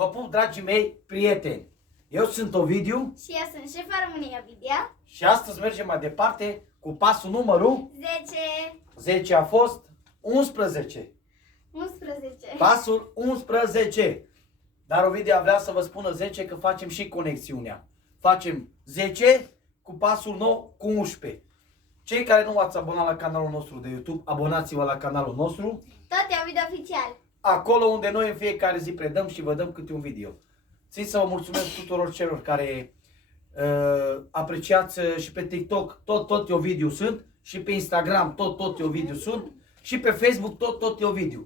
Vă pup, dragii mei prieteni. Eu sunt Ovidiu. Și eu sunt șefa România Ovidia. Și astăzi mergem mai departe cu pasul numărul 10. 10 a fost 11. 11. Pasul 11. Dar Ovidia vrea să vă spună 10 că facem și conexiunea. Facem 10 cu pasul nou cu 11. Cei care nu v-ați abonat la canalul nostru de YouTube, abonați-vă la canalul nostru. Tot e Ovidia oficial. Acolo unde noi în fiecare zi predăm și vă dăm câte un video. Țin să vă mulțumesc tuturor celor care apreciați și pe TikTok, tot eu video sunt, și pe Instagram, tot eu video sunt, și pe Facebook, tot eu video.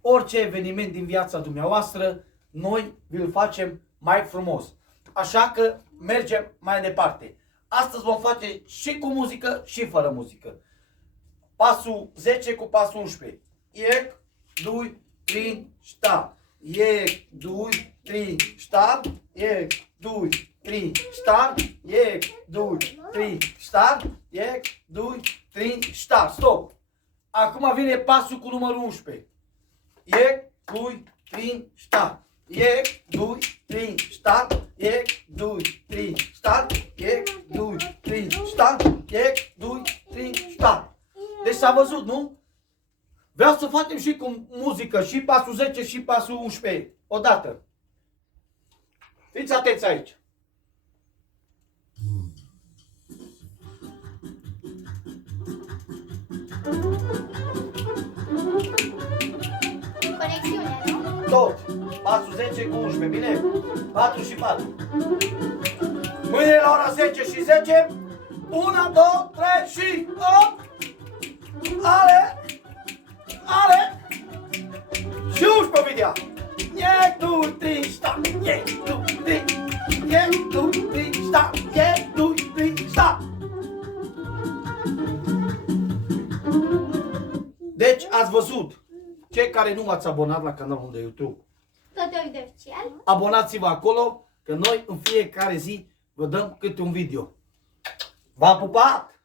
Orice eveniment din viața dumneavoastră, noi vi-l facem mai frumos. Așa că mergem mai departe. Astăzi vom face și cu muzică și fără muzică. Pasul 10 cu pasul 11. 1, 2, 3, start. 1, 2, 3, start. 1, 2, 3, start. 1, 2, 3, start. 1, 2, 3, start. Stop. Acum vine pasul cu numărul 11. 1, 2, 3, start. 1, 2, 3, start. 1, 2, 3, start. 1, 2, 3, start. 1, 2, 3, start. Deci s-a văzut, nu? Vreau să facem și cu muzică, și pasul 10 și pasul 11. Odată. Fiți atenți aici. Conexiunea, nu? Tot. Pasul 10 cu 11, bine? 4 și 4. Mâine la ora 10 și 10. 1, 2, 3 și 8. Ale! Ale! Și 11 Ovidia. 1, 2, 3, start. 1, 2, 3. 1, 2, 3, start. 1, 2, 3, start. Deci ați văzut. Cei care nu v-ați abonat la canalul de YouTube, Tot e Ovidia oficial. abonați-vă acolo, că noi în fiecare zi vă dăm câte un video. V-am pupat!